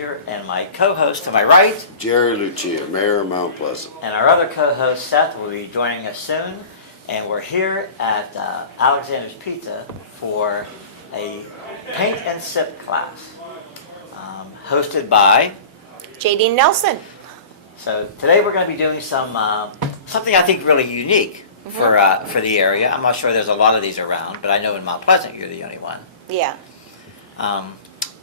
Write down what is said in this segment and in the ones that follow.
manager, and my co-host to my right, Jerry Lucia, Mayor of Mount Pleasant. and our other co-host Seth will be joining us soon. And we're here at Alexander's Pizza for a paint and sip class, hosted by Jaydene Nelson. So today we're going to be doing something I think really unique for the area. I'm not sure there's a lot of these around, but I know in Mount Pleasant you're the only one. Yeah.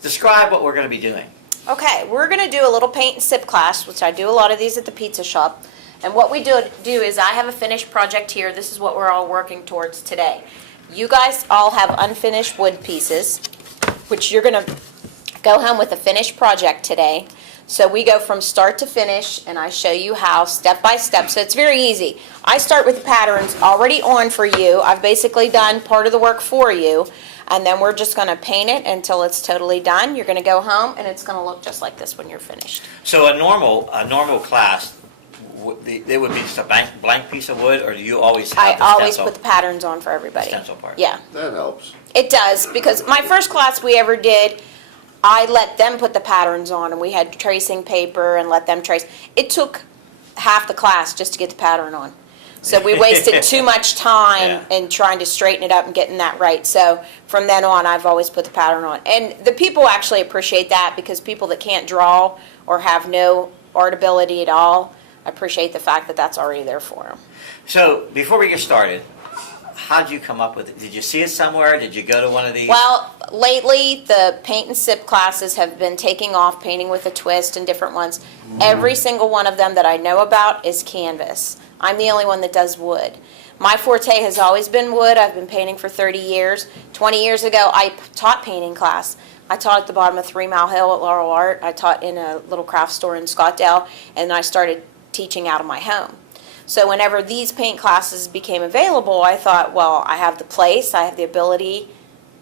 Describe what we're going to be doing. Okay, we're going to do a little paint and sip class, which I do a lot of these at the pizza shop. And what we do is I have a finished project here. This is what we're all working towards today. You guys all have unfinished wood pieces, which you're going to go home with a finished project today. So we go from start to finish, and I show you how step by step. So it's very easy. I start with the patterns already on for you. I've basically done part of the work for you, and then we're just going to paint it until it's totally done. You're going to go home, and it's going to look just like this when you're finished. So a normal class, there would be just a blank piece of wood, or do you always have the stencil? I always put the patterns on for everybody. Stencil part. Yeah. That helps. It does, because my first class we ever did, I let them put the patterns on, and we had tracing paper and let them trace. It took half the class just to get the pattern on. So we wasted too much time in trying to straighten it up and getting that right. So from then on, I've always put the pattern on. And the people actually appreciate that, because people that can't draw or have no art ability at all appreciate the fact that that's already there for them. So before we get started, how did you come up with it? Did you see it somewhere? Did you go to one of these? Well, lately the paint and sip classes have been taking off, painting with a twist and different ones. Every single one of them that I know about is canvas. I'm the only one that does wood. My forte has always been wood. I've been painting for 30 years. 20 years ago, I taught painting class. I taught at the bottom of 3 Mile Hill at Laurel Art. I taught in a little craft store in Scottdale, and I started teaching out of my home. So whenever these paint classes became available, I thought, well, I have the place, I have the ability,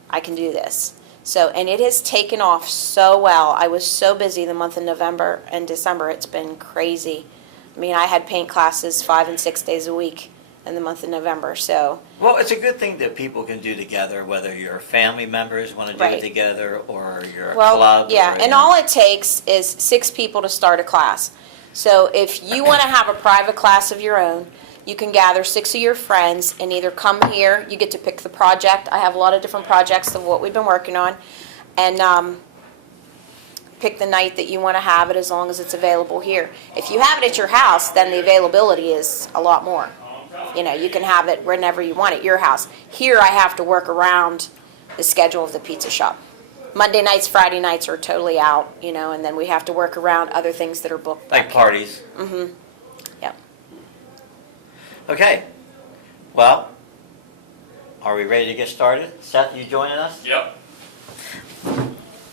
I can do this. So, and it has taken off so well. I was so busy the month of November and December. It's been crazy. I mean, I had paint classes 5 and 6 days a week in the month of November, so. Well, it's a good thing that people can do together, whether your family members want to do it together or you're a club. Yeah, and all it takes is 6 people to start a class. So if you want to have a private class of your own, you can gather 6 of your friends and either come here, you get to pick the project. I have a lot of different projects of what we've been working on, and pick the night that you want to have it, as long as it's available here. If you have it at your house, then the availability is a lot more. You know, you can have it whenever you want at your house. Here I have to work around the schedule of the pizza shop. Monday nights, Friday nights are totally out, you know, and then we have to work around other things that are booked. Like parties. Mm-hmm. Yep. Okay. Well, are we ready to get started? Seth, you joining us? Yep.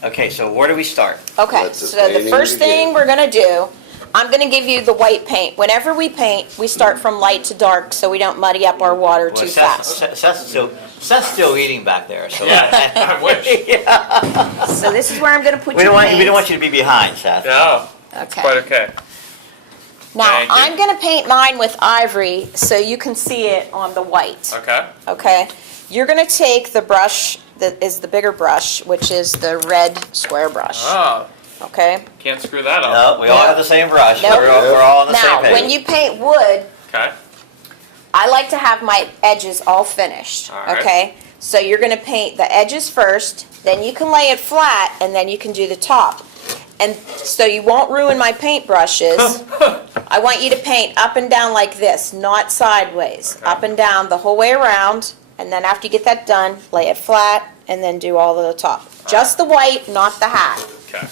Okay, so where do we start? Okay, Let's so just the paint first it again. thing we're going to do, I'm going to give you the white paint. Whenever we paint, we start from light to dark so we don't muddy up our water too fast. Seth's still eating back there. So Yeah, I wish. Yeah. So this is where I'm going to put We your don't paint. want you to be behind, Seth. No, it's quite okay. Now, Thank you. I'm going to paint mine with ivory so you can see it on the white. Okay. Okay? You're going to take the brush that is the bigger brush, which is the red square brush. Oh, Okay? can't screw that up. No, we all have the same brush. Nope. We're all on the Now, same page. when you paint wood, Okay. I like to have my edges all finished. All right. Okay? So you're going to paint the edges first, then you can lay it flat, and then you can do the top. And so you won't ruin my paint brushes. I want you to paint up and down like this, not sideways. Okay. Up and down the whole way around, and then after you get that done, lay it flat, and then do all of the top. Just the white, not the hat. Okay.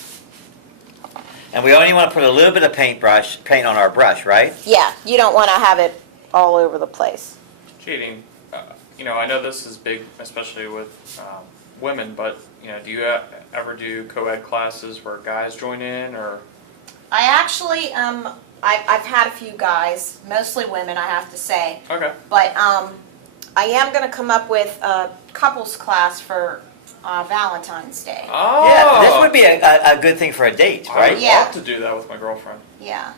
And we only want to put a little bit of paint on our brush, right? Yeah, you don't want to have it all over the place. Cheating. You know, I know this is big, especially with women, but, you know, do you ever do co-ed classes where guys join in, or? I actually, I've had a few guys, mostly women, I have to say. Okay. But I am going to come up with a couples class for Valentine's Day. Oh. Yeah, this would be a good thing for a date, I right? would Yeah. love to do that with my girlfriend. Yeah.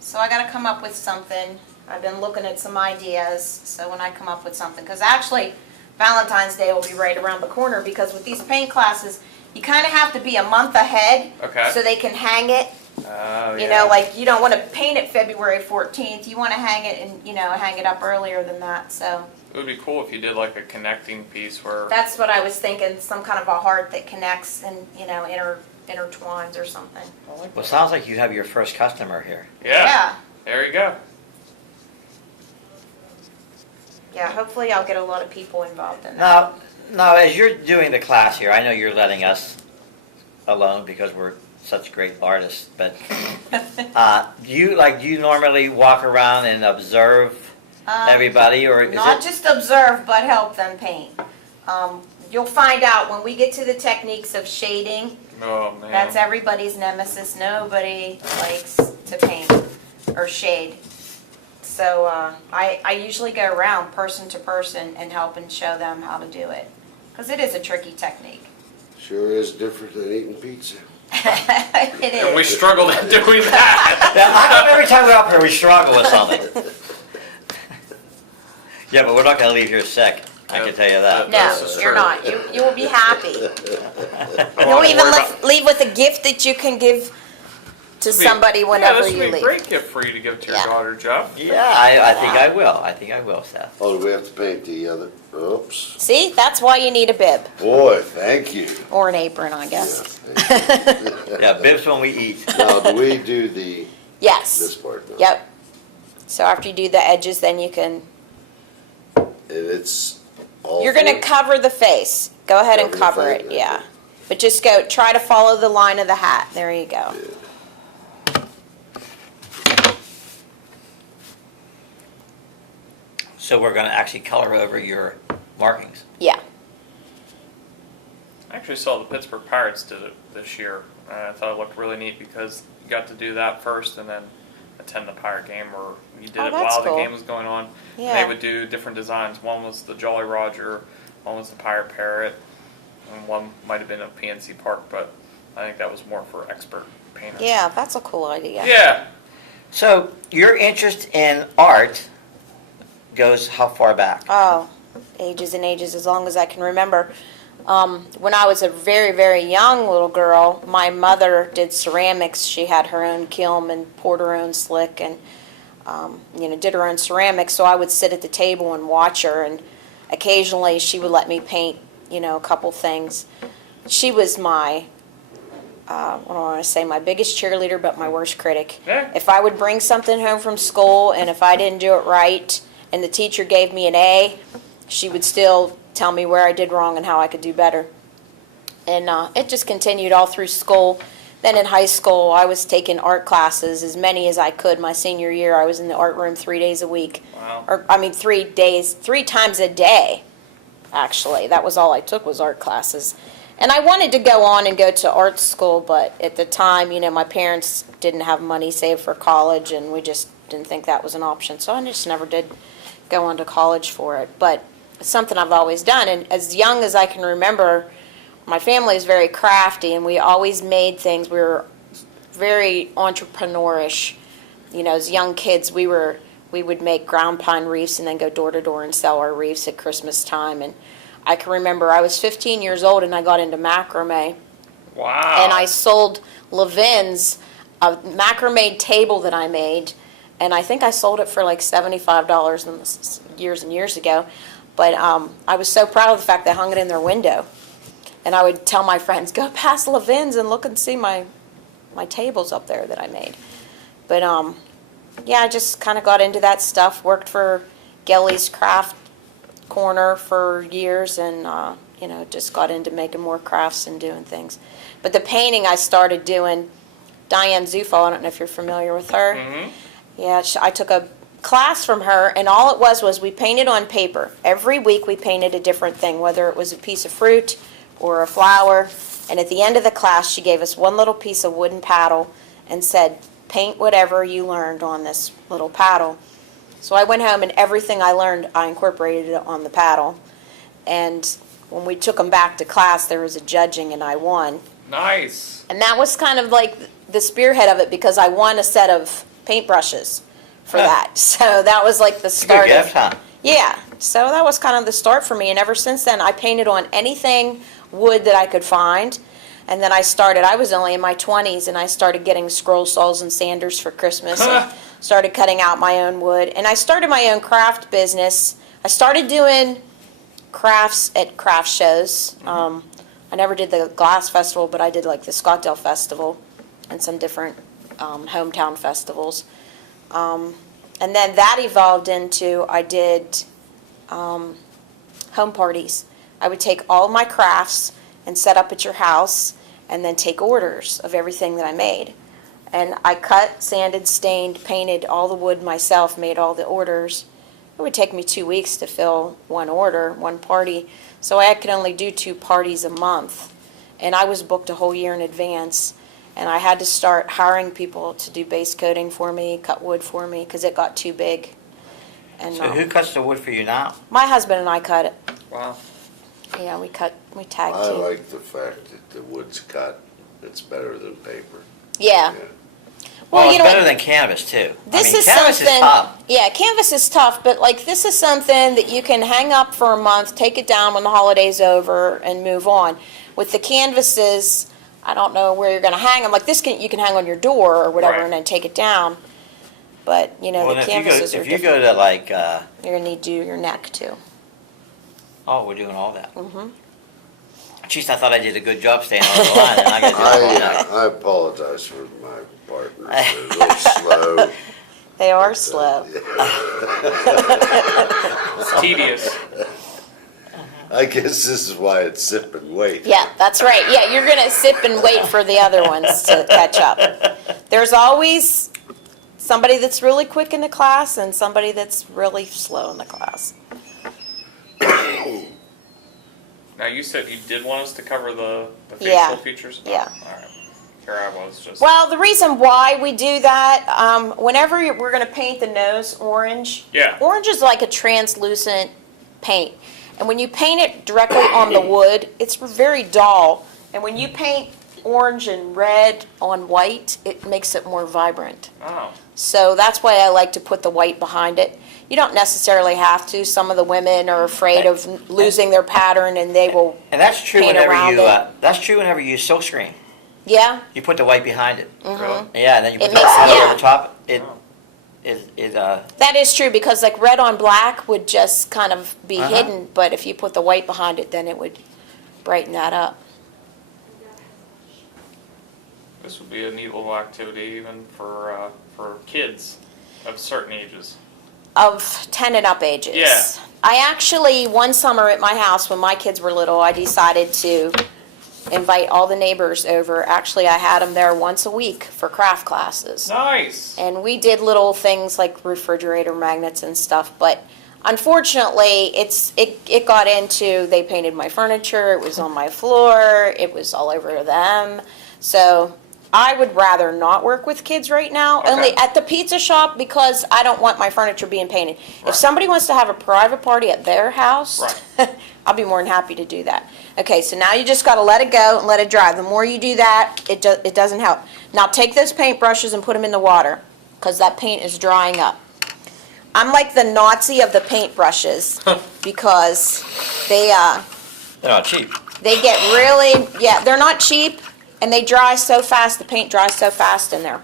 So I got to come up with something. I've been looking at some ideas, so when I come up with something, because actually Valentine's Day will be right around the corner, because with these paint classes, you kind of have to be a month ahead. Okay. So they can hang it. Oh, You yeah. know, like you don't want to paint it February 14th. You want to hang it and, hang it up earlier than that. So It would be cool if you did like a connecting piece where. that's what I was thinking, some kind of a heart that connects and, intertwines or something. I like Well, that. sounds like you have your first customer here. Yeah. There you go. Yeah, hopefully I'll get a lot of people involved in that. Now, as you're doing the class here, I know you're letting us alone because we're such great artists, but do you normally walk around and observe everybody, or is Not it? just observe, but help them paint. You'll find out when we get to the techniques of shading, Oh man. that's everybody's nemesis. Nobody likes to paint or shade. So I usually go around person to person and help and show them how to do it. Because it is a tricky technique. Sure is different than eating pizza. It is. And we struggled at doing that. Yeah, how come every time we're up here we struggle with something? Yeah, but we're not going to leave here sick. I can tell you that. No, This is you're true. not. You will be happy. I You'll wanna even worry about- leave with a gift that you can give to This would be- somebody whenever this you would be a leave. great gift for you to give to your Yeah. daughter, Jeff. Yeah, I think I will. I think I will, Seth. Oh, do we have to paint the other? Oops. See, that's why you need a bib Boy, thank you. or an apron, I guess. Yeah, bibs when we eat. Now, do we do this Yes. part now? Yep. So after you do the edges, then you can. And it's all. You're gonna four? cover the face. Go ahead and Cover the cover face, it. okay. Yeah. But just try to follow the line of the hat. There you go. So we're going to actually color over your markings. Yeah. I actually saw the Pittsburgh Pirates did it this year. I thought it looked really neat because you got to do that first and then attend the Pirate game, or you did Oh, it that's while cool. the game was going on. And Yeah. they would do different designs. One was the Jolly Roger, one was the Pirate Parrot, and one might have been a PNC Park, but I think that was more for expert painters. Yeah, that's a cool idea. Yeah. So your interest in art goes how far back? Oh, ages and ages, as long as I can remember. When I was a very, very young little girl, my mother did ceramics. She had her own kiln and poured her own slick and, did her own ceramics. So I would sit at the table and watch her, and occasionally she would let me paint, a couple things. She was my, I don't want to say my biggest cheerleader, but my worst critic. Yeah. If I would bring something home from school and if I didn't do it right and the teacher gave me an A, she would still tell me where I did wrong and how I could do better. And it just continued all through school. Then in high school, I was taking art classes, as many as I could. My senior year, I was in the art room 3 days a week. Wow. 3 times a day, actually. That was all I took was art classes. And I wanted to go on and go to art school, but at the time, my parents didn't have money saved for college, and we just didn't think that was an option. So I just never did go on to college for it. But it's something I've always done. And as young as I can remember, my family is very crafty, and we always made things. We were very entrepreneurish. As young kids, we would make ground pine reefs and then go door to door and sell our reefs at Christmas time. And I can remember I was 15 years old and I got into macrame. Wow. And I sold Levin's a macrame table that I made, and I think I sold it for like $75 years and years ago. But I was so proud of the fact that I hung it in their window. And I would tell my friends, go past Levin's and look and see my tables up there that I made. But I just kind of got into that stuff, worked for Gelly's Craft Corner for years, and just got into making more crafts and doing things. But the painting I started doing, Diane Zufall, I don't know if you're familiar with her. Mm-hmm. Yeah, I took a class from her, and all it was we painted on paper. Every week we painted a different thing, whether it was a piece of fruit or a flower. And at the end of the class, she gave us one little piece of wooden paddle and said, paint whatever you learned on this little paddle. So I went home, and everything I learned, I incorporated it on the paddle. And when we took them back to class, there was a judging, and I won. Nice. And that was kind of like the spearhead of it, because I won a set of paintbrushes for that. So that was like the Good start gift, of, huh? yeah. So that was kind of the start for me. And ever since then, I painted on anything wood that I could find. And then I was only in my 20s, and I started getting scroll saws and sanders for Christmas, and started cutting out my own wood. And I started my own craft business. I started doing crafts at craft shows. I never did the Glass Festival, but I did like the Scottsdale Festival and some different hometown festivals. And then that evolved into, I did home parties. I would take all of my crafts and set up at your house, and then take orders of everything that I made. And I cut, sanded, stained, painted all the wood myself, made all the orders. It would take me 2 weeks to fill one order, one party. So I could only do 2 parties a month. And I was booked a whole year in advance. And I had to start hiring people to do base coating for me, cut wood for me, because it got too big. And So who cuts the wood for you now? my husband and I cut it. Wow. Yeah, we tag I team. like the fact that the wood's cut. It's better than paper. Yeah. Well, you it's know better what? than canvas too. This I mean, is canvas something. is tough. Yeah, canvas is tough, but like this is something that you can hang up for a month, take it down when the holiday's over, and move on. With the canvases, I don't know where you're going to hang them. Like this, you can hang on your door or whatever, Right. and then take it down. But you know, Well, the if canvases are you different. go to like, You're going to need to do your neck too. oh, we're doing all that. Mm-hmm. Jeez, I thought I did a good job staying on the line, and I got to do all that. I apologize for my partner. They're a little slow. They are slow. It's tedious. I guess this is why it's sip and wait. Yeah, that's right. Yeah, you're going to sip and wait for the other ones to catch up. There's always somebody that's really quick in the class and somebody that's really slow in the class. Now, you said you did want us to cover the facial Yeah. features? Yeah. Oh, all right. Here I was just. Well, the reason why we do that, whenever we're going to paint the nose orange, Yeah. orange is like a translucent paint. And when you paint it directly on the wood, it's very dull. And when you paint orange and red on white, it makes it more vibrant. Oh. So that's why I like to put the white behind it. You don't necessarily have to. Some of the women are afraid of losing their pattern, and they will. And that's true Paint whenever around you. it. That's true whenever you use silkscreen. Yeah. You put the white behind it. Really? Yeah, and then you put It the makes- color yeah. over top. It. Oh. That is true, because like red on black would just kind of be Uh-huh. hidden, but if you put the white behind it, then it would brighten that up. This would be a neat little activity even for kids of certain ages. Of 10 and up ages. Yeah. I actually, one summer at my house when my kids were little, I decided to invite all the neighbors over. Actually, I had them there once a week for craft classes. Nice. And we did little things like refrigerator magnets and stuff, but unfortunately, it got into, they painted my furniture, it was on my floor, it was all over them. So I would rather not work with kids right now, Okay. only at the pizza shop, because I don't want my furniture being painted. Right. If somebody wants to have a private party at their house, Right. I'll be more than happy to do that. Okay, so now you just got to let it go and let it dry. The more you do that, it doesn't help. Now take those paintbrushes and put them in the water, because that paint is drying up. I'm like the Nazi of the paintbrushes, because they They're not cheap. they get really, yeah, they're not cheap, and they dry so fast, the paint dries so fast in there.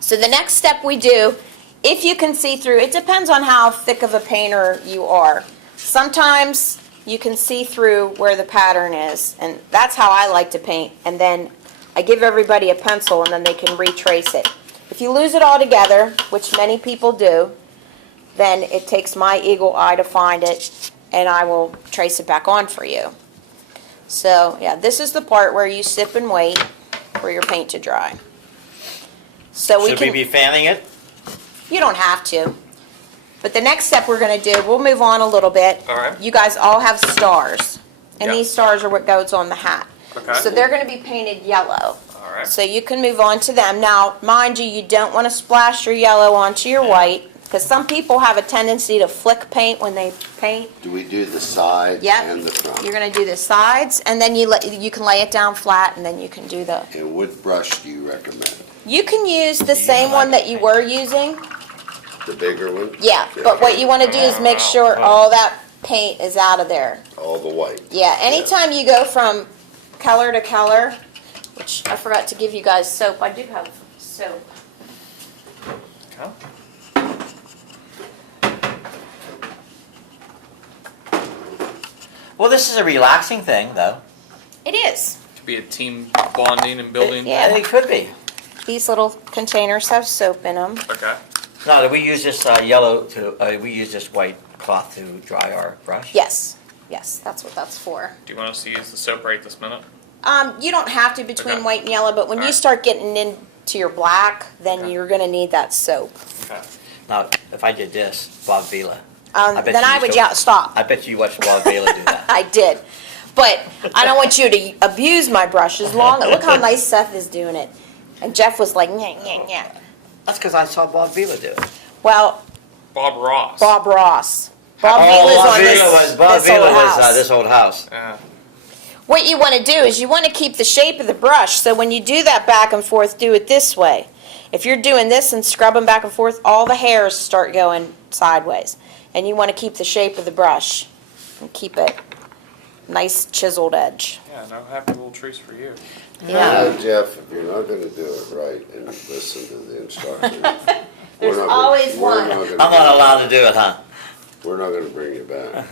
So the next step we do, if you can see through, it depends on how thick of a painter you are. Sometimes you can see through where the pattern is, and that's how I like to paint. And then I give everybody a pencil, and then they can retrace it. If you lose it all together, which many people do, then it takes my eagle eye to find it, and I will trace it back on for you. So, yeah, this is the part where you sip and wait for your paint to dry. So Should we be fanning it? You don't have to. But the next step we're going to do, we'll move on a little bit. All right. You guys all have stars, and Yep. these stars are what goes on the hat. Okay. So they're going to be painted yellow. All right. So you can move on to them. Now, mind you, you don't want to splash your yellow onto your white, because some people have a tendency to flick paint when they paint. Do we do the side Yep. and the front? You're going to do the sides, and then you can lay it down flat, and then you can do the. And what brush do you recommend? You can use the same one that you were using. The bigger one? Yeah, but what you want to do is make sure all that paint is out of there. All the white. Yeah, anytime you go from color to color, which I forgot to give you guys soap. I do have soap. Okay. Well, this is a relaxing thing, though. It is. To be a team bonding and building. Yeah. It could be. These little containers have soap in them. Okay. No, we use this yellow to. We use this white cloth to dry our brush. Yes. Yes, that's what that's for. Do you want us to use the soap right this minute? You don't have to between Okay. white and yellow, but when you Alright. start getting into your black, then Okay. you're going to need that soap. Okay. Now, if I did this, Bob Vila. I bet Then you I used would to- yell, stop. I bet you watched Bob Vila do that. I did. But I don't want you to abuse my brush as long. Look how nice Seth is doing it. And Jeff was like, yeah, yeah, yeah. That's because I saw Bob Vila do it. Well, Bob Ross. Bob Ross. Bob Vila's Bob on Vila this, was Bob this Vila old was house. this old house. Yeah. What you want to do is you want to keep the shape of the brush. So when you do that back and forth, do it this way. If you're doing this and scrubbing back and forth, all the hairs start going sideways. And you want to keep the shape of the brush and keep it nice chiseled edge. Yeah, no happy little trees for you. Yeah. Now, Jeff, if you're not gonna do it right and listen to the instructions. There's always one. I'm not allowed to do it, huh? We're not gonna bring you back.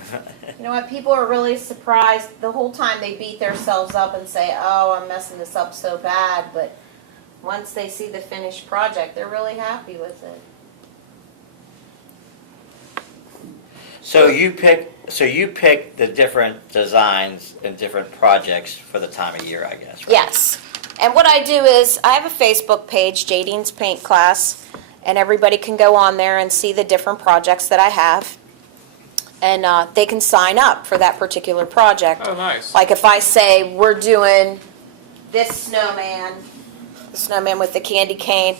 You know what? People are really surprised. The whole time they beat themselves up and say, oh, I'm messing this up so bad. But once they see the finished project, they're really happy with it. So you pick the different designs and different projects for the time of year, I guess. Right? Yes. And what I do is I have a Facebook page, Jaydene's Paint Class, and everybody can go on there and see the different projects that I have. And they can sign up for that particular project. Oh, nice. Like if I say we're doing this snowman, the snowman with the candy cane,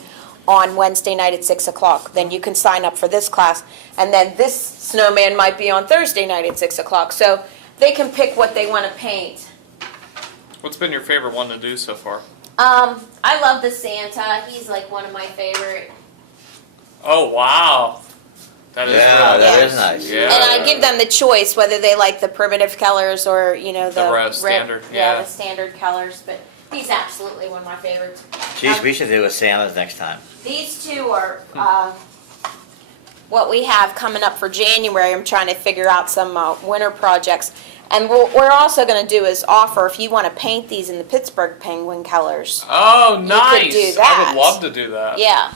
on Wednesday night at 6 o'clock, then you can sign up for this class. And then this snowman might be on Thursday night at 6 o'clock. So they can pick what they want to paint. What's been your favorite one to do so far? I love the Santa. He's like one of my favorite. Oh, wow. That is Yeah, really that nice. is nice. Yeah. And I give them the choice whether they like the primitive colors or, the red standard, yeah, yeah. the standard colors. But he's absolutely one of my favorites. Geez, we should do a Santa's next time. These two are what we have coming up for January. I'm trying to figure out some winter projects. And what we're also going to do is offer, if you want to paint these in the Pittsburgh Penguin colors. Oh, could nice. do I that. would love to do that. Yeah.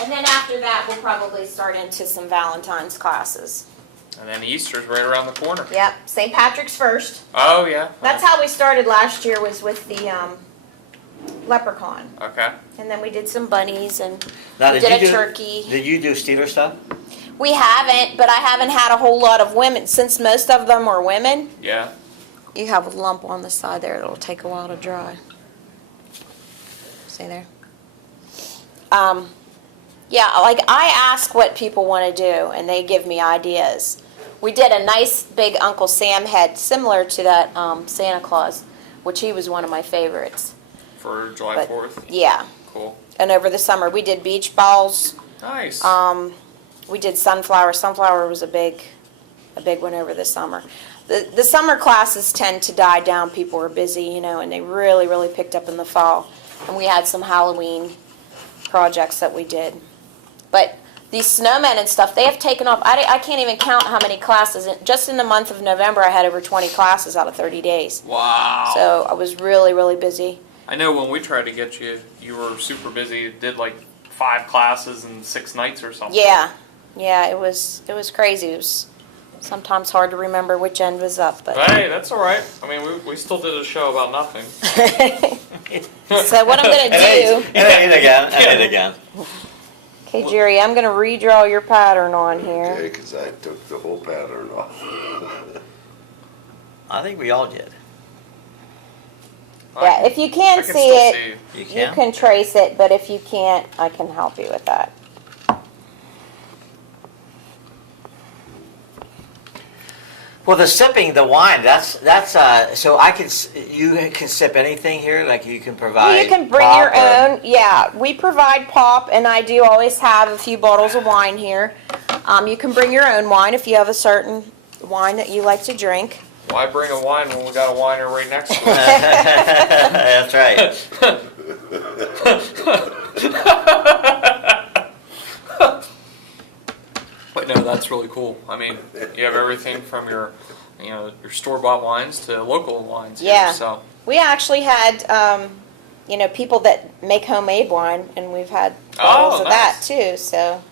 And then after that, we'll probably start into some Valentine's classes. And then Easter's right around the corner. Yep, St. Patrick's first. Oh, yeah. That's how we started last year, was with the leprechaun. Okay. And then we did some bunnies and Now, we did a turkey. Did you do Steeler stuff? We haven't, but I haven't had a whole lot of women. Since most of them are women, Yeah. you have a lump on the side there that'll take a while to dry. See there? Yeah, like I ask what people want to do, and they give me ideas. We did a nice big Uncle Sam head, similar to that Santa Claus, which he was one of my favorites. For July But, 4th. yeah, Cool. and over the summer we did beach balls. Nice. We did sunflower. Sunflower was a big one over the summer. The summer classes tend to die down. People were busy, and they really, really picked up in the fall. And we had some Halloween projects that we did. But these snowmen and stuff, they have taken off. I can't even count how many classes. Just in the month of November, I had over 20 classes out of 30 days. Wow. So I was really, really busy. I know when we tried to get you, you were super busy. You did like 5 classes in 6 nights or something. Yeah, it was crazy. It was sometimes hard to remember which end was up. But Hey, that's all right. I mean, we still did a show about nothing. So what I'm going to do... And it again. Okay, Jerry, I'm going to redraw your pattern on here. Okay, because I took the whole pattern off. I think we all did. Yeah, if you I can't can see still it, see. You you can? can trace it, but if you can't, I can help you with that. Well, the sipping, the wine, that's so you can sip anything here, like you can provide. You can bring pop your or- own. Yeah, we provide pop, and I do always have a few bottles of wine here. You can bring your own wine if you have a certain wine that you like to drink. Why bring a wine when we got a whiner right next to us? That's right. But no, that's really cool. I mean, you have everything from your store-bought wines to local wines. Yeah. Here, so We actually had, people that make homemade wine, and we've had bottles of that nice. too. So,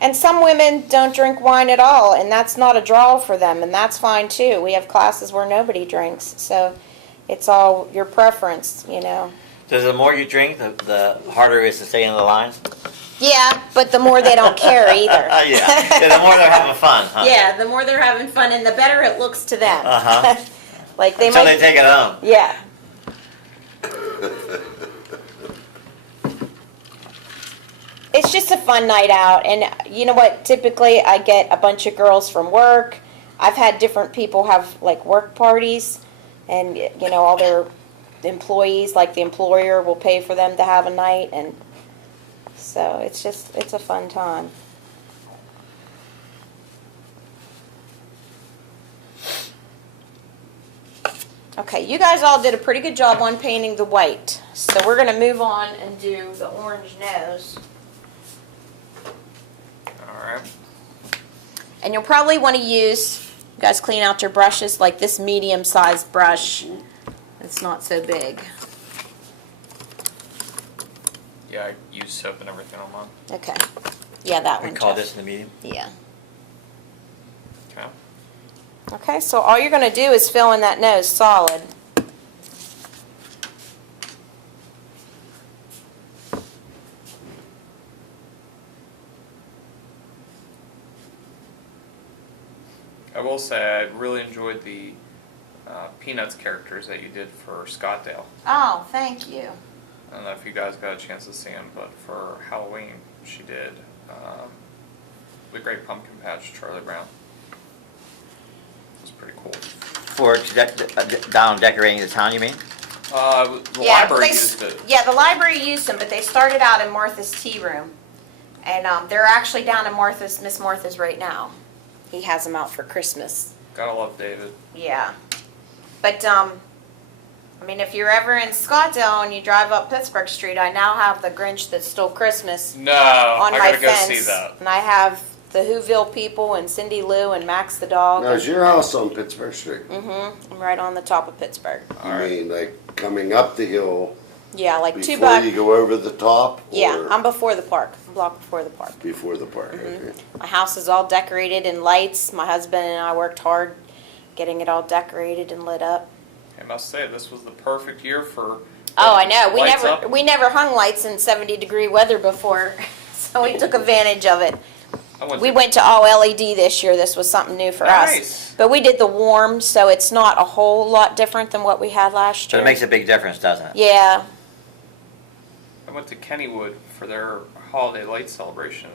and some women don't drink wine at all, and that's not a draw for them, and that's fine too. We have classes where nobody drinks, so it's all your preference, Does the more you drink, the harder it is to stay in the lines? Yeah, but the more they don't care either. Yeah, the more they're having fun, huh? Yeah, the more they're having fun, and the better it looks to them. Uh-huh. Like they Until might. they take it home. Yeah. It's just a fun night out, and you know what? Typically, I get a bunch of girls from work. I've had different people have like work parties, and all their employees, like the employer, will pay for them to have a night, and so it's a fun time. Okay, you guys all did a pretty good job on painting the white, so we're going to move on and do the orange nose. all right. And you'll probably want to use, you guys clean out your brushes, like this medium-sized brush. It's not so big. Yeah, I use soap and everything on mine. Okay. Yeah, that We one, call Jeff. this the medium. Yeah. Okay. Okay, so all you're going to do is fill in that nose solid. I will say I really enjoyed the Peanuts characters that you did for Scottdale. Oh, thank you. I don't know if you guys got a chance to see them, but for Halloween, she did the Great Pumpkin Patch, Charlie Brown. It was pretty cool. For down decorating the town, you mean? The library they- used it. Yeah, the library used them, but they started out in Martha's tea room. And they're actually down in Miss Martha's right now. He has them out for Christmas. Gotta love David. Yeah. But, if you're ever in Scottsdale and you drive up Pittsburgh Street, I now have the Grinch That Stole Christmas No, on I my gotta go fence. see that. And I have the Whoville people and Cindy Lou and Max the dog. Now, is your house on Pittsburgh Street? Mm-hmm. I'm right on the top of Pittsburgh. I mean, like coming up the hill Yeah, like before two blocks. you go over the top? Yeah, or I'm before the park. A block before the park. before the park. Mm-hmm. Okay. My house is all decorated in lights. My husband and I worked hard getting it all decorated and lit up. I must say, this was the perfect year for. Oh, I know. lights up. We never hung lights in 70-degree weather before, so we took advantage of it. We went to all LED this year. This was something new for us. Nice. But we did the warm, so it's not a whole lot different than what we had last But year. it makes a big difference, doesn't it? Yeah. I went to Kennywood for their holiday light celebration,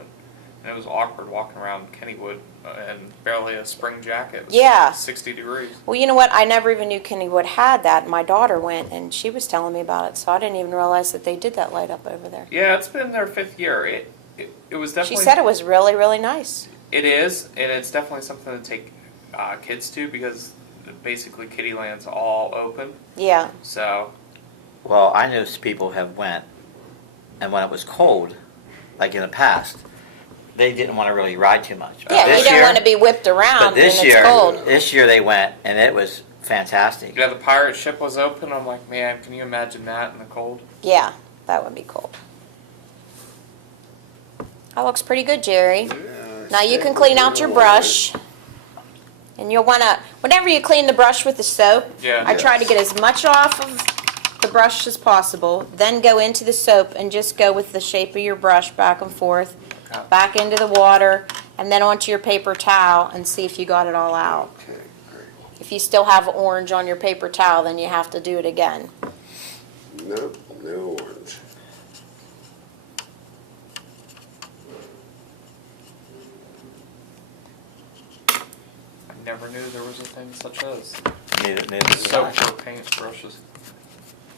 and it was awkward walking around Kennywood and barely a spring jacket. It was Yeah. 60 degrees. Well, you know what? I never even knew Kennywood had that. My daughter went, and she was telling me about it, so I didn't even realize that they did that light up over there. Yeah, it's been their 5th year. It was She definitely. said it was really, really nice. It is, and it's definitely something to take kids to because basically Kittyland's all open. Yeah. So Well, I know some people have went, and when it was cold, like in the past, they didn't want to really ride too much. But Yeah, you this don't year- want to be whipped around But when this it's year, cold. they went, and it was fantastic. yeah, the pirate ship was open. I'm like, man, can you imagine that in the cold? Yeah, that would be cold. That looks pretty good, Jerry. Yeah, Now you can clean out your brush. And you'll want to, whenever you clean the brush with the soap, Yeah. I try to get as much off of the brush as possible, then go into the soap and just go with the shape of your brush back and forth, Okay. back into the water, and then onto your paper towel and see if you got it all out. Okay, great. If you still have orange on your paper towel, then you have to do it again. Nope, no orange. I never knew there was a thing such as Neither did soap I. for paint brushes.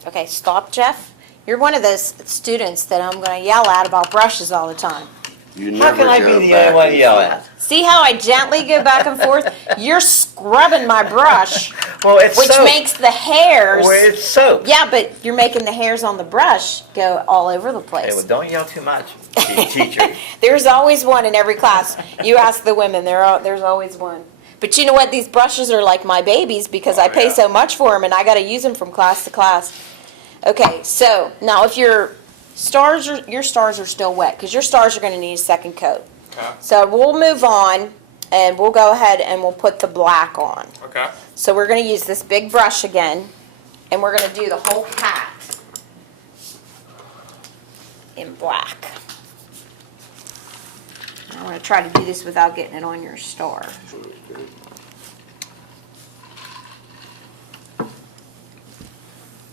Okay, stop, Jeff. You're one of those students that I'm going to yell at about brushes all the time. You How never can I go be the back only one to and yell forth. at? See how I gently go back and forth? You're scrubbing my brush, Well, it's which soap. makes the hairs. Well, it's soap. Yeah, but you're making the hairs on the brush go all over the Hey, place. well, don't yell too much, teacher. There's always one in every class. You ask the women, there's always one. But you know what? These brushes are like my babies because I pay yeah. so much for them, and I got to use them from class to class. Okay, so now if your stars are still wet, because your stars are going to need a second coat. Okay. So we'll move on, and we'll go ahead and we'll put the black on. Okay. So we're going to use this big brush again, and we're going to do the whole hat in black. I'm going to try to do this without getting it on your star.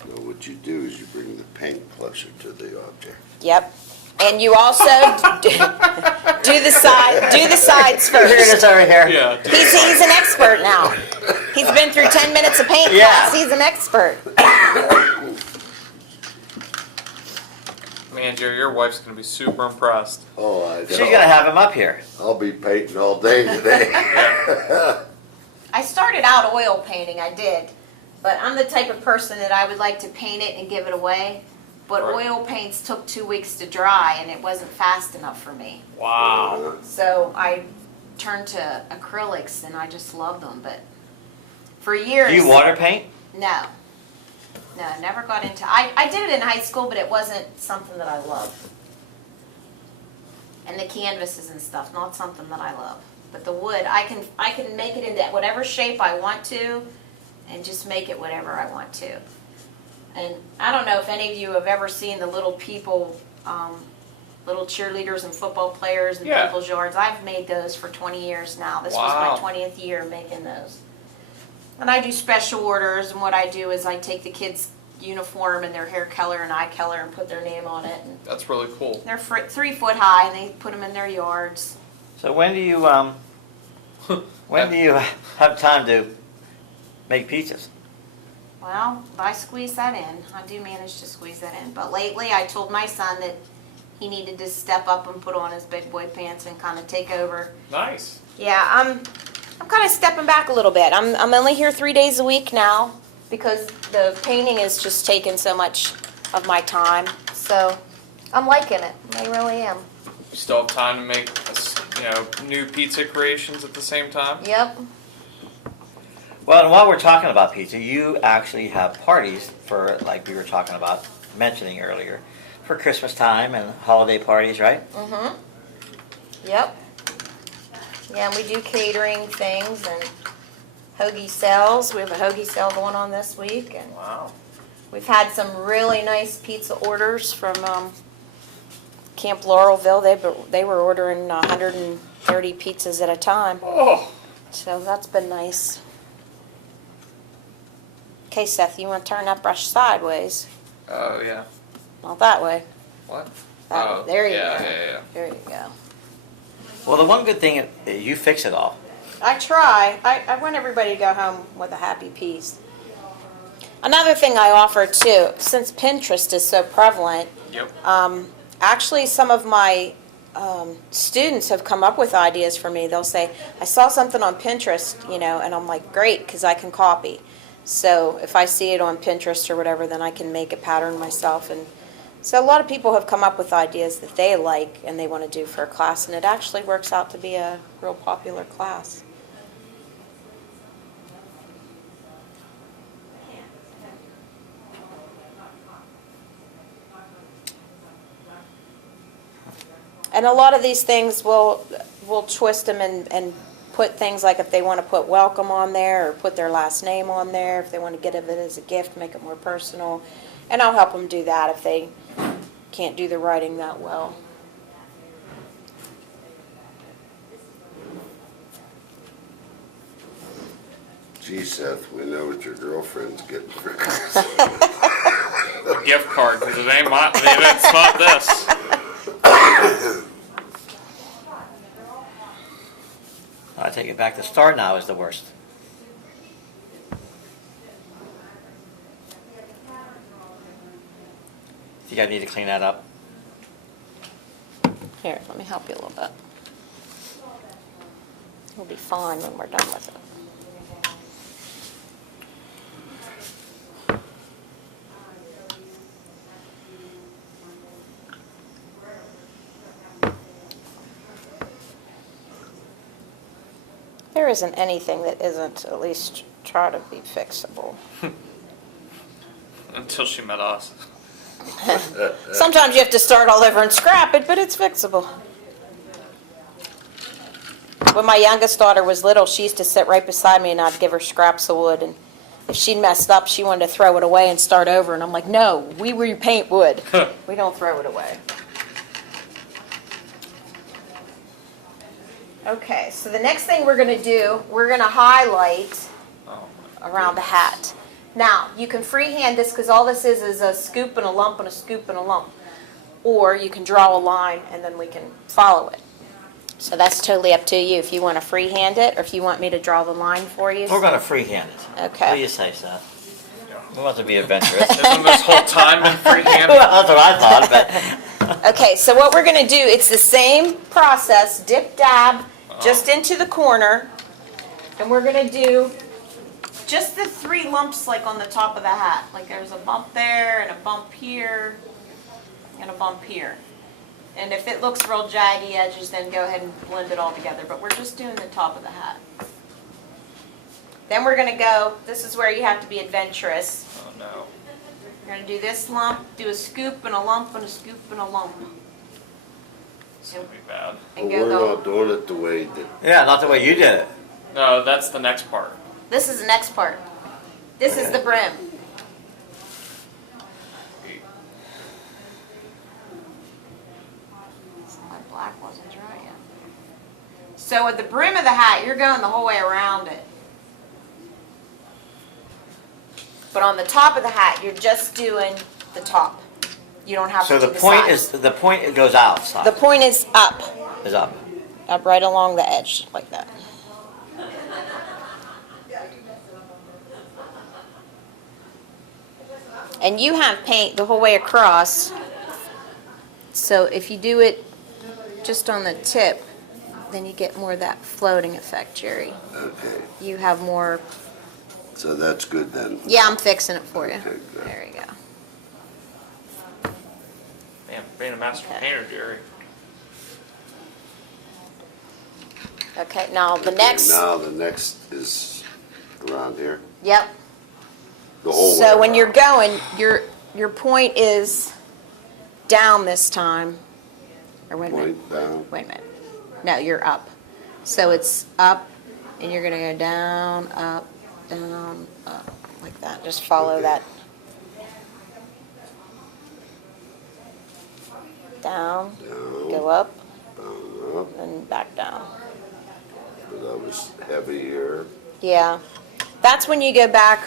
So what you do is you bring the paint closer to the object. Yep. And you also do the sides Here it first. is over here. Yeah. He's an expert now. He's been through 10 minutes of paint Yeah. class. He's an expert. Man, Jerry, your wife's gonna be super impressed. Oh, I She's know. gonna have him up here. I'll be painting all day today. I started out oil painting, I did. But I'm the type of person that I would like to paint it and give it away. But Right. oil paints took 2 weeks to dry, and it wasn't fast enough for me. Wow. So I turned to acrylics, and I just love them. But for years, Do you water paint? no, never got into. I did it in high school, but it wasn't something that I loved. And the canvases and stuff, not something that I love. But the wood, I can make it into whatever shape I want to, and just make it whatever I want to. And I don't know if any of you have ever seen the little people, little cheerleaders and football players in Yeah. people's yards. I've made those for 20 years now. This Wow. was my 20th year making those. And I do special orders, and what I do is I take the kids' uniform and their hair color and eye color and put their name on it. And That's really cool. they're 3 foot high, and they put them in their yards. So when do you have time to make pizzas? Well, I squeeze that in. I do manage to squeeze that in. But lately, I told my son that he needed to step up and put on his big boy pants and kind of take over. Nice. Yeah, I'm kind of stepping back a little bit. I'm only here 3 days a week now because the painting is just taking so much of my time. So I'm liking it. I really am. You still have time to make, new pizza creations at the same time. Yep. Well, and while we're talking about pizza, you actually have parties for, like we were talking about, mentioning earlier, for Christmas time and holiday parties, right? Mm-hmm. Yep. Yeah, and we do catering things and hoagie sales. We have a hoagie sale going on this week, and Wow. we've had some really nice pizza orders from Camp Laurelville. They were ordering 130 pizzas at a time, Oh. so that's been nice. Okay, Seth, you want to turn that brush sideways? Oh, yeah. Not that way. What? That way. There you yeah, go. Yeah. There you go. Well, the one good thing is you fix it all. I try. I want everybody to go home with a happy piece. Another thing I offer too, since Pinterest is so prevalent, Yep. actually some of my students have come up with ideas for me. They'll say, I saw something on Pinterest, and I'm like, great, because I can copy. So if I see it on Pinterest or whatever, then I can make a pattern myself. And so a lot of people have come up with ideas that they like and they want to do for a class, and it actually works out to be a real popular class. And a lot of these things we'll twist them and put things like if they want to put welcome on there or put their last name on there, if they want to get it as a gift, make it more personal. And I'll help them do that if they can't do the writing that well. Gee, Seth, we know what your girlfriend's getting for Christmas. Gift card, because it's not this. I take it back. The star now is the worst. Think I need to clean that up? Here, let me help you a little bit. We'll be fine when we're done with it. There isn't anything that isn't at least try to be fixable. Until she met us. Sometimes you have to start all over and scrap it, but it's fixable. When my youngest daughter was little, she used to sit right beside me and I'd give her scraps of wood. And if she messed up, she wanted to throw it away and start over. And I'm like, no, we repaint wood. We don't throw it away. Okay, so the next thing we're going to do, we're going to highlight Oh, around the hat. Now, you can freehand this because all this is a scoop and a lump and a scoop and a lump. Or you can draw a line and then we can follow it. So that's totally up to you if you want to freehand it or if you want me to draw the line for you. We're going to freehand it. Okay. What do you say, Seth? We want to be adventurous. Isn't this whole time in freehand? Well, that's what I thought, but Okay, so what we're going to do, it's the same process, dip, dab, just into the corner. And we're going to do just the 3 lumps like on the top of the hat. Like there's a bump there and a bump here and a bump here. And if it looks real jaggy edges, then go ahead and blend it all together. But we're just doing the top of the hat. Then we're going to go, this is where you have to be adventurous. Oh no. You're going to do this lump, do a scoop and a lump and a scoop and a lump. It's gonna be bad. And Well, go we're the not doing it the way that, yeah, not the way you did it. No, that's the next part. This is the next part. This is the brim. My black wasn't dry yet. So at the brim of the hat, you're going the whole way around it. But on the top of the hat, you're just doing the top. You don't have So to the do point sides. is, the point it goes outside. The point is up, Is up. up right along the edge like that. And you have paint the whole way across, so if you do it just on the tip, then you get more of that floating effect, Jerry. okay, You have more, so that's good then. yeah, I'm fixing it for you. Okay, good. There you go. Man, being a master Okay. painter, Jerry. Okay, now the Okay, next, now the next is around here, yep. the whole way So when you're around. going, your point is down this time. Or wait a minute. Point down, Wait a minute. No, you're up. So it's up, and you're going to go down, up, like that. Just follow Okay. that. Down, down, go up, down, up, and back down. but that was heavy here Yeah. That's when you go back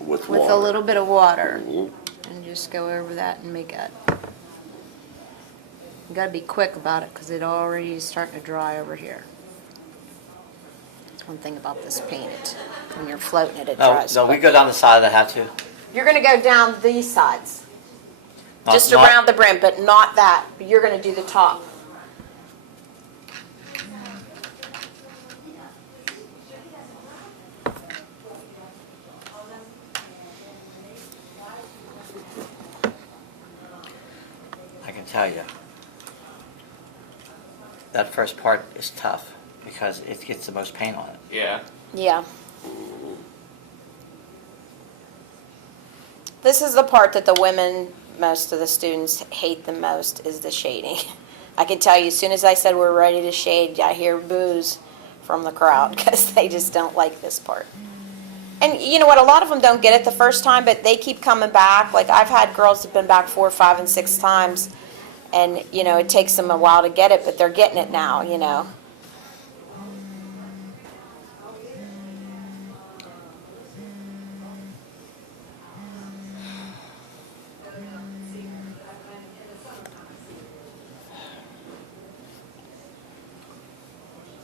with with water. a little bit of water. Mhm. And just go over that and make it. You gotta be quick about it because it already is starting to dry over here. That's one thing about this paint. When you're floating it, it No, dries. no, we quick. go down the side of the hat too. You're gonna go down these sides, Not- just not- around the brim, but not that. You're gonna do the top. I can tell you, that first part is tough because it gets the most paint on it. Yeah. Yeah. This is the part that the women, most of the students hate the most, is the shading. I can tell you, as soon as I said we're ready to shade, I hear boos from the crowd because they just don't like this part. And you know what? A lot of them don't get it the first time, but they keep coming back. Like I've had girls that've been back 4, 5, and 6 times, and you know it takes them a while to get it, but they're getting it now. You know.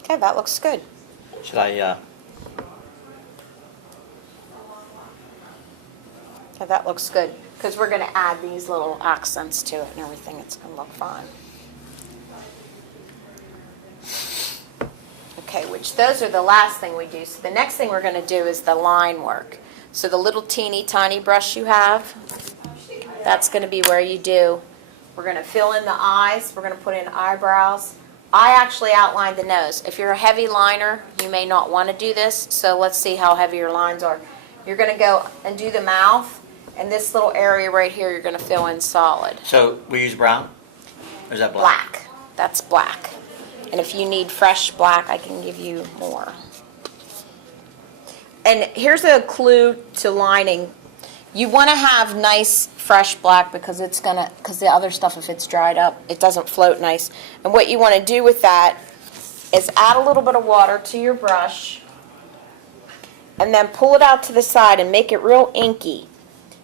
Okay, that looks good. Should I, Okay, that looks good, because we're going to add these little accents to it and everything. It's going to look fine. Okay, which those are the last thing we do. So the next thing we're going to do is the line work. So the little teeny tiny brush you have, that's going to be where you do. We're going to fill in the eyes. We're going to put in eyebrows. I actually outlined the nose. If you're a heavy liner, you may not want to do this. So let's see how heavy your lines are. You're going to go and do the mouth. And this little area right here, you're going to fill in solid. So we use brown? Or is that black? Black. That's black. And if you need fresh black, I can give you more. And here's a clue to lining. You want to have nice fresh black because because the other stuff, if it's dried up, it doesn't float nice. And what you want to do with that is add a little bit of water to your brush and then pull it out to the side and make it real inky.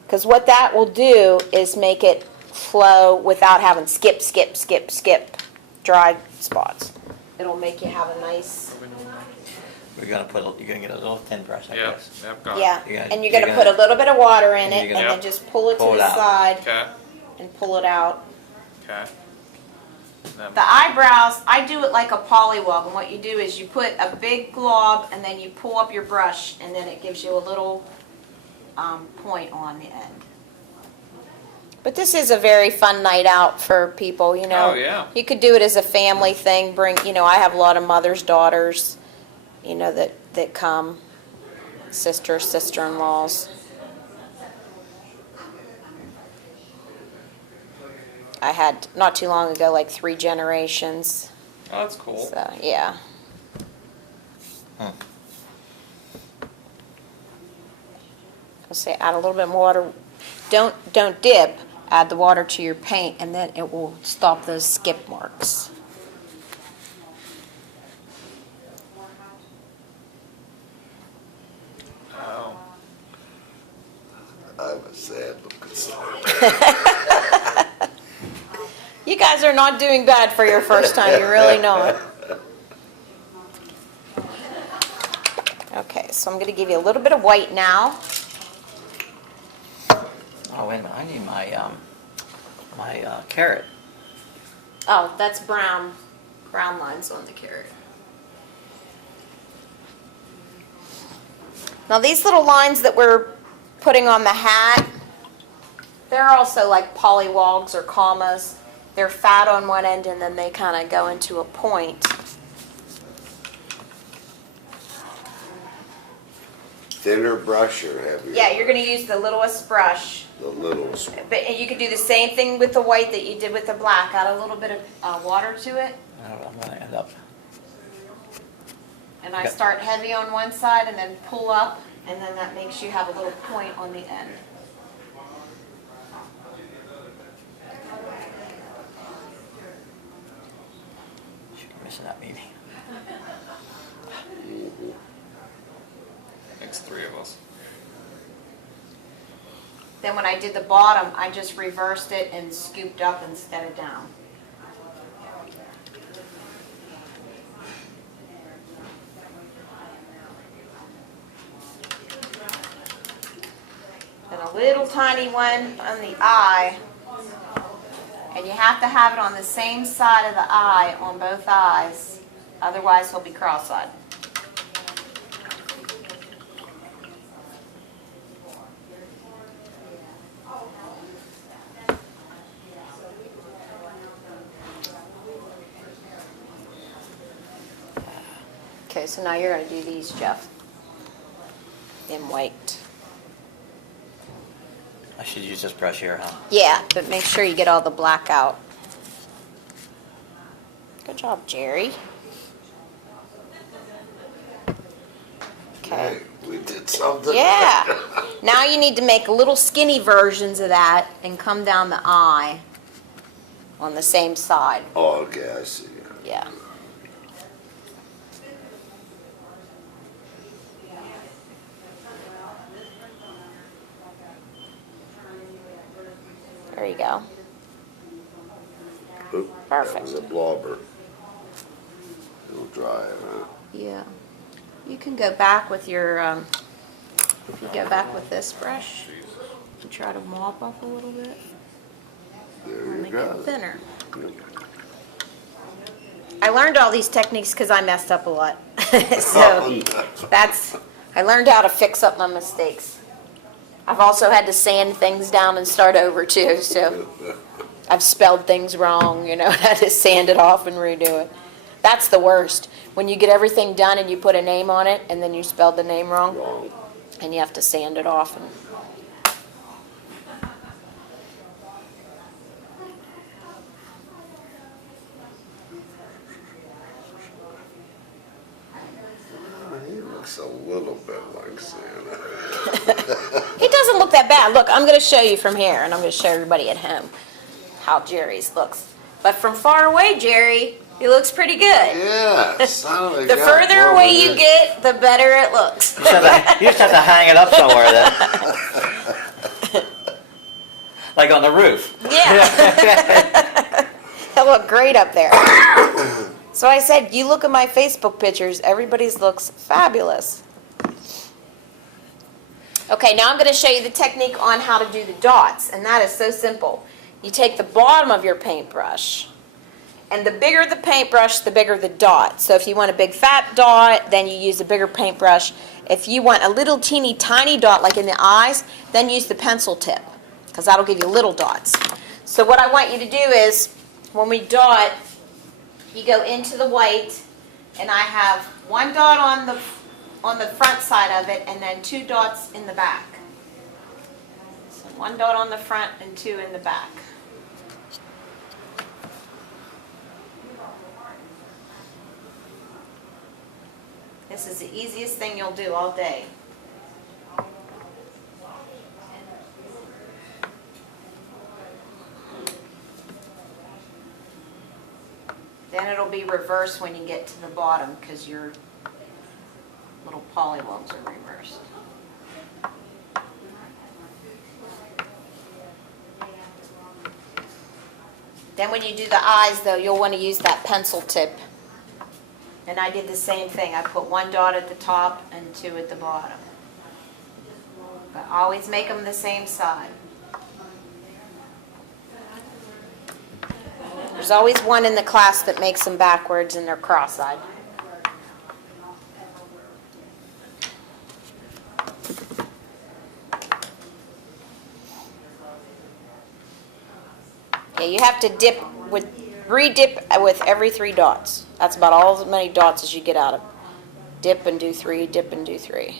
Because what that will do is make it flow without having skip dry spots. It'll make you have a nice, You're gonna get a little thin brush, I Yep, guess. yep, got it. yeah. You're gonna- And you're going to you're put a gonna- little bit of water in and it you're and gonna- then Yep. just pull it to Pull it the out. side Okay, and pull it out. okay. Then- The eyebrows, I do it like a polywog, and what you do is you put a big glob and then you pull up your brush and then it gives you a little point on the end. But this is a very fun night out for people, you know. Oh, yeah. You could do it as a family thing, I have a lot of mothers, daughters, that come, sisters, sister-in-laws. I had, not too long ago, like 3 generations. Oh, that's cool. So, yeah. Hmm. I'll say add a little bit more water. Don't dip. Add the water to your paint, and then it will stop those skip marks. Oh, I'm a sad looking son. You guys are not doing bad for your first time. You're really not. Okay, so I'm going to give you a little bit of white now. Oh, wait a minute, I need my carrot. Oh, that's brown lines on the carrot. Now these little lines that we're putting on the hat, they're also like polywogs or commas. They're fat on one end and then they kind of go into a point. Thinner brush or heavier? Yeah, you're going to use the littlest brush. The littlest. But you could do the same thing with the white that you did with the black. Add a little bit of water to it. I'm gonna end up. And I Okay. start heavy on one side and then pull up, and then that makes you have a little point on the end. Shoot, I'm missing that meeting. makes 3 of us. Then when I did the bottom, I just reversed it and scooped up instead of down. And a little tiny one on the eye. And you have to have it on the same side of the eye on both eyes. Otherwise, he'll be cross-eyed. Okay, so now you're going to do these, Jeff, in white. I should use this brush here, huh? Yeah, but make sure you get all the black out. Good job, Jerry. Okay. Hey, we did something. Yeah. Now you need to make little skinny versions of that and come down the eye on the same side. Oh, okay, I see. Yeah. There you go. Oop, Perfect. That was a blobber. It'll dry it, huh? Yeah. You can go back with your, if you go back with this brush and try to mop up a little bit. There And you make go. it thinner. I learned all these techniques because I messed up a lot. So I learned how to fix up my mistakes. I've also had to sand things down and start over too, so I've spelled things wrong, had to sand it off and redo it. That's the worst. When you get everything done and you put a name on it and then you spelled the name wrong and you have to sand it off. He looks a little bit like Santa. He doesn't look that bad. Look, I'm going to show you from here, and I'm going to show everybody at home how Jerry's looks. But from far away, Jerry, he looks pretty good. Yeah, son of a The gun. further Well, away you get, the better it looks. You just have to hang it up somewhere then. Like on the roof. Yeah. That look great up there. So I said, you look at my Facebook pictures, everybody's looks fabulous. Okay, now I'm going to show you the technique on how to do the dots, and that is so simple. You take the bottom of your paintbrush, and the bigger the paintbrush, the bigger the dot. So if you want a big fat dot, then you use a bigger paintbrush. If you want a little teeny tiny dot like in the eyes, then use the pencil tip, because that'll give you little dots. So what I want you to do is, when we dot, you go into the white, and I have one dot on the front side of it, and then 2 dots in the back. So 1 dot on the front and 2 in the back. This is the easiest thing you'll do all day. Then it'll be reversed when you get to the bottom because your little polygons are reversed. Then when you do the eyes though, you'll want to use that pencil tip. And I did the same thing. I put 1 dot at the top and 2 at the bottom. But always make them the same side. There's always one in the class that makes them backwards and they're cross-eyed. Yeah, you have to re-dip with every 3 dots. That's about all as many dots as you get out of. Dip and do 3, dip and do 3.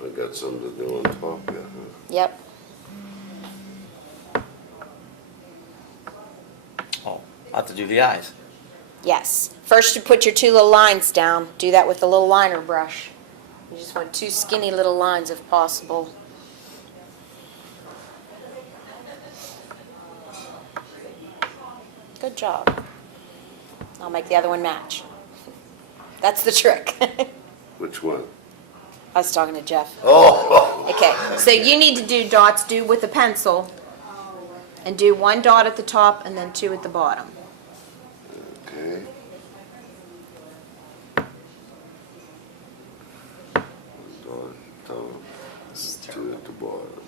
I got something to do on top yet, huh? Yep. Oh, I have to do the eyes. Yes. First you put your 2 little lines down. Do that with the little liner brush. You just want 2 skinny little lines if possible. Good job. I'll make the other one match. That's the trick. Which one? I was talking to Jeff. Oh! Okay, so you need to do dots, do with a pencil, and do 1 dot at the top and then 2 at the bottom. Okay. 1 dot at the top, 2 at the bottom.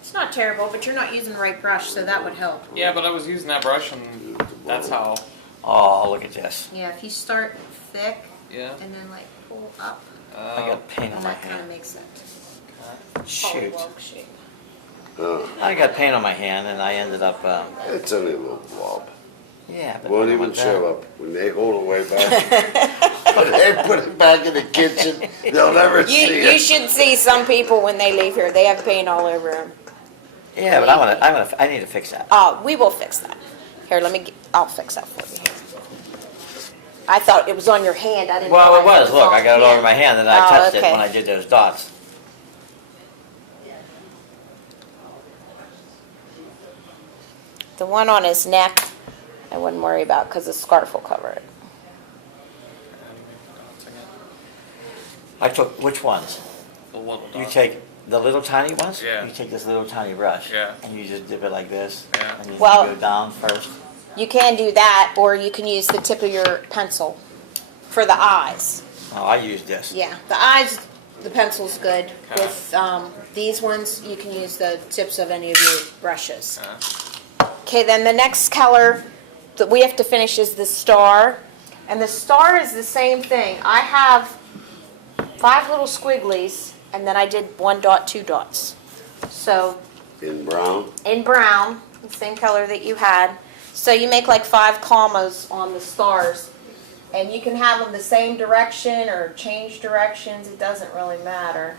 It's not terrible, but you're not using the right brush, so that would help. Yeah, but I was using that brush and that's how. Oh, look at this. Yeah, if you start thick Yeah. and then like pull up, I got paint on and my that kind of hand. makes it Shoot. polywog shape. Oh, I got paint on my hand and I ended up, it's only a little blob. yeah. But Won't I even went show down. up. When they hold it way back, when they put it back in the kitchen, they'll never see You it. should see some people when they leave here, they have paint all over them. Yeah, but I need to fix that. We will fix that. Here, I'll fix that for you here. I thought it was on your hand, I didn't know. Well, it I was. Look, I got it over my hand and I Oh, touched it okay. when I did those dots. The one on his neck, I wouldn't worry about because the scarf will cover it. I took, which ones? The little You dot. take, the little tiny ones? Yeah. You take this little tiny brush. Yeah. And you just dip it like this. Yeah. And you Well- go down first. You can do that, or you can use the tip of your pencil for the eyes. Oh, I use this. Yeah, the eyes, the pencil's good. Okay. With these ones, you can use the tips of any of your brushes. Uh, Okay, then the next color that we have to finish is the star. And the star is the same thing. I have 5 little squigglies, and then I did 1 dot, 2 dots. So In brown? in brown, the same color that you had. So you make like 5 commas on the stars. And you can have them the same direction or change directions. It doesn't really matter.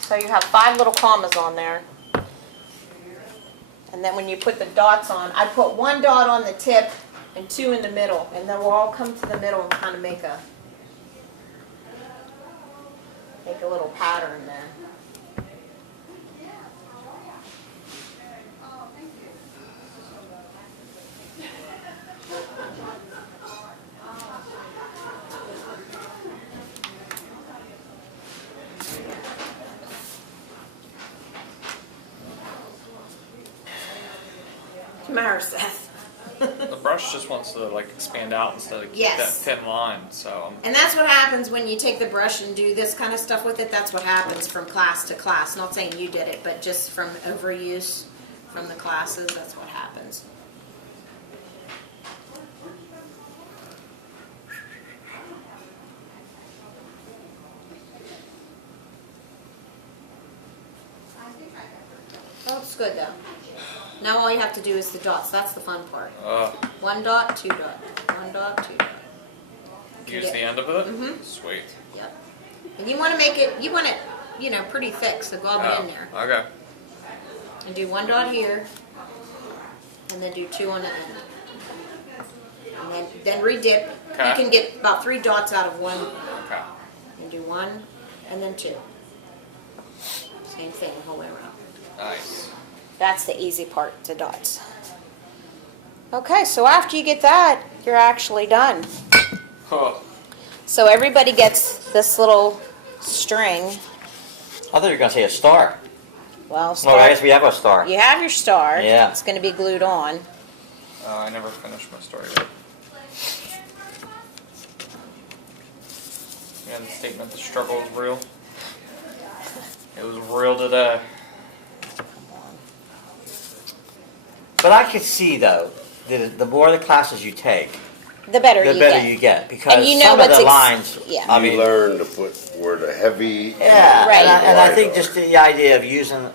So you have 5 little commas on there. And then when you put the dots on, I put 1 dot on the tip and 2 in the middle. And then we'll all come to the middle and kind of make a little pattern there. What's the matter, Seth? the brush just wants to like expand out instead of keep Yes. that thin line. So And that's what happens when you take the brush and do this kind of stuff with it. That's what happens from class to class. Not saying you did it, but just from overuse from the classes, that's what happens. Oh, it's good though. Now all you have to do is the dots. That's the fun part. 1 dot, 2 dot. 1 dot, 2 dot. use Yeah. the end of it. Mhm. Sweet. Yep. And you want to make it, you know, pretty thick, so glob it in there. Okay. And do 1 dot here, and then do 2 on the end. And then redip. Okay. You can get about 3 dots out of 1, Okay. and do 1, and then 2. Same thing the whole way around. Nice. That's the easy part, the dots. Okay, so after you get that, you're actually done. Huh. So everybody gets this little string. I thought you were going to say a star. Well, No, I start, guess we have a star. you have your star. Yeah. It's going to be glued on. I never finished my story yet. Yeah, the statement, the struggle is real. It was real today. But I could see, though, that the more the classes you take, The better the you better get. you get. Because And you know some of what's the lines, yeah. I You mean, learn to put where the heavy. yeah, Right. and I wide think are. just the idea of using,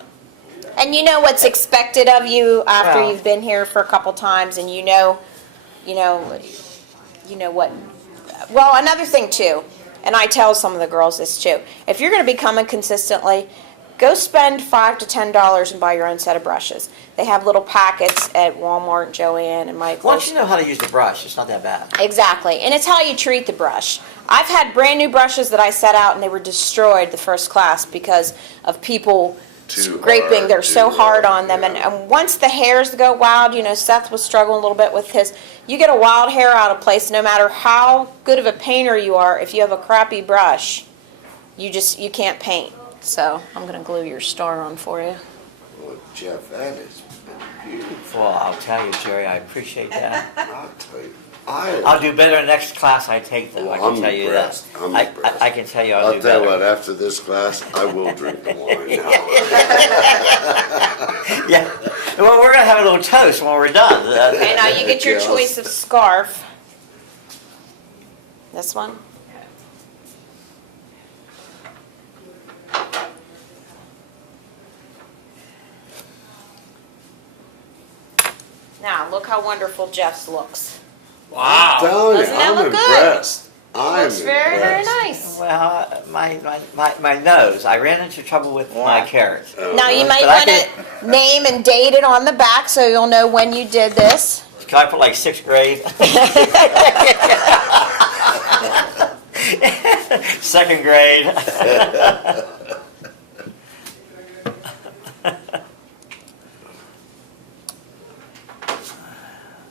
And you know what's expected of you after Well. you've been here for a couple times, and you know what. Well, another thing too, and I tell some of the girls this too. If you're going to be coming consistently, go spend $5 to $10 and buy your own set of brushes. They have little packets at Walmart and Joann and Michael's. once you know how to use the brush, it's not that bad. Exactly, and it's how you treat the brush. I've had brand new brushes that I set out and they were destroyed the first class because of people Too scraping. hard, They're so too hard hard, on them, yeah. and once the hairs go wild, Seth was struggling a little bit with his. You get a wild hair out of place, no matter how good of a painter you are. If you have a crappy brush, you can't paint. So I'm gonna glue your star on for you. Well, Jeff, that has been beautiful. Well, I'll tell you, Jerry, I appreciate that. I'll tell you. I'll do better next class I take, though. I Well, can I'm tell you impressed. that. I'm I impressed. can tell you I'll do I'll tell better. you what, after this class, I will drink the wine now. Yeah. Well, we're gonna have a little toast when we're done. Okay, now you get your Yes. choice of scarf. This one. Now, look how wonderful Jeff's looks. Wow. Telling you, Doesn't that I'm look good? impressed. I'm Looks very, very impressed. nice. Well, my nose. I ran into trouble with my carrots. Now, you might But I want to name and date it on the back so you'll know when you did this. Can I put like 6th grade? 2nd grade.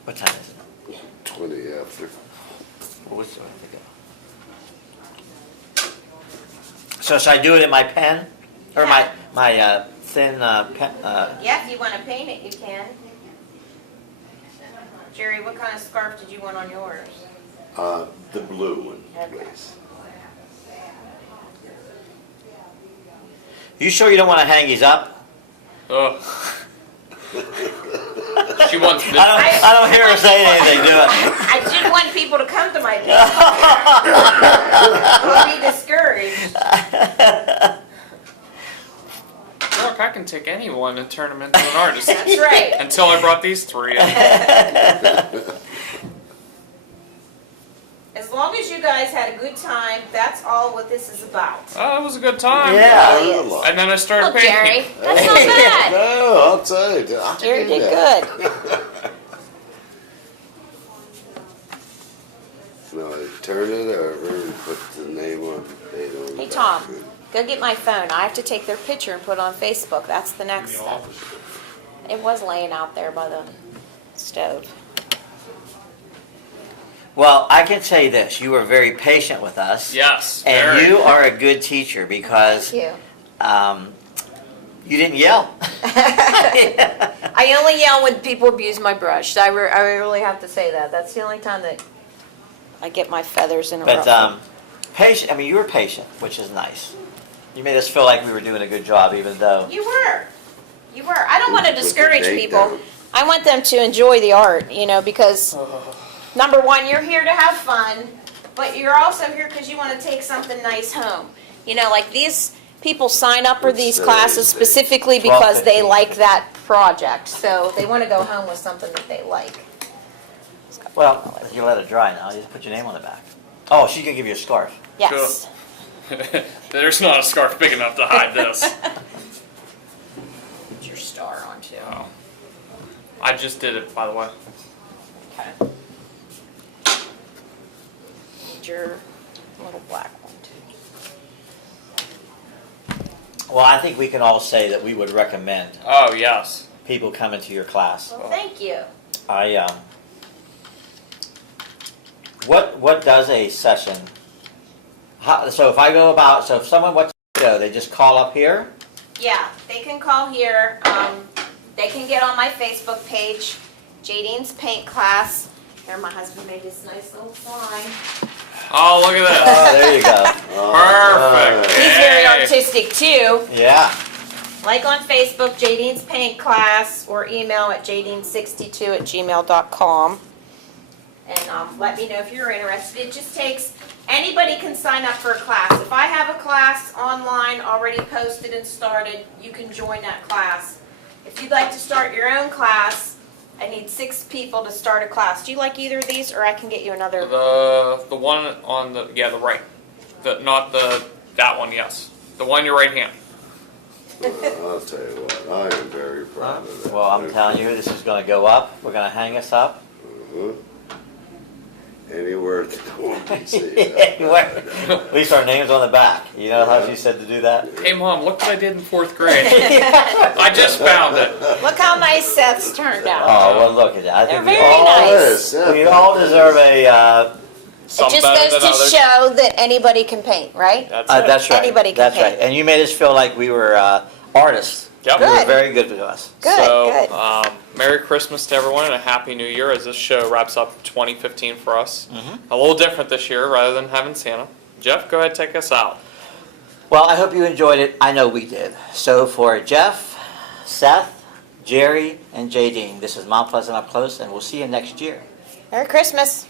What time is it? 20 after. What's the way to go? So should I do it in my pen? Or Yeah. my thin pen? Yeah, if you want to paint it, you can. Jerry, what kind of scarf did you want on yours? The blue one, Okay. please. You sure you don't want to hang these up? Ugh. She wants this. I don't hear her say anything, do it. I didn't want people to come to my business. I'll be discouraged. Look, I can take anyone and turn them into an artist. That's right. Until I brought these three in. As long as you guys had a good time, that's all what this is about. Oh, it was a good time. Yeah. I learned a lot. And then I started Look, painting. Jerry, that's not bad. No, I'll tell you. I'll Jerry give you did that. good. No, I turn it over and put the name on the date on the Hey, back. Tom, go get my phone. I have to take their picture and put it on Facebook. That's the next step. It was laying out there by the stove. Well, I can say this. You were very patient with us. Yes. And very. you are a good teacher because Thank you. you didn't yell. I only yell when people abuse my brush. I really have to say that. That's the only time that I get my feathers in a But ruffle. patient. I mean, you were patient, which is nice. You made us feel like we were doing a good job, even though. You were. You were. I don't want to Put the discourage date people. down. I want them to enjoy the art, because number one, you're here to have fun, but you're also here because you want to take something nice home. Like these people sign up for these classes specifically because they 12:15. like that project. So they want to go home with something that they like. Well, if you let it dry now, you just put your name on the back. Oh, she can give you a scarf. Yes. There's not a scarf big enough to hide this. Put your star on too. Oh. I just did it, by the way. Okay. Need your little black one too. Well, I think we can all say that we would recommend Oh, yes. people coming to your class. Well, thank you. What does a session? So if someone wants to go, they just call up here. Yeah, they can call here. They can get on my Facebook page, Jaydene's paint class. Here, my husband made this nice little sign. Oh, look at Oh, that. there you go. Perfect. He's very Hey. artistic too. Yeah. Like on Facebook, Jaydene's paint class, or email at jaydene62@gmail.com. And let me know if you're interested. It just takes, anybody can sign up for a class. If I have a class online already posted and started, you can join that class. If you'd like to start your own class, I need 6 people to start a class. Do you like either of these, or I can get you another? The one on the right. That one, yes. The one in your right hand. Well, I'll tell you what, I am very proud of that. Well, I'm telling you, this is going to go up. We're going to hang us up. Mhm. Anywhere to go and see Anywhere. At least our name's on the back. You know how she said to do that? Hey, Mom, look what I did in 4th grade. I just found it. Look how nice Seth's turned out. Oh, well, look at that. I think They're we very all, nice. we all deserve a. Some It just better goes than to others. show that anybody can paint, right? That's it. That's right. Anybody can That's paint. right. And you made us feel like we were artists. Yep. You were Good. very good to us. Good, So, good. Merry Christmas to everyone and a Happy New Year as this show wraps up 2015 for us. Mhm. A little different this year rather than having Santa. Jeff, go ahead, take us out. Well, I hope you enjoyed it. I know we did. So for Jeff, Seth, Jerry, and Jaydene, this is Mount Pleasant Up Close, and we'll see you next year. Merry Christmas.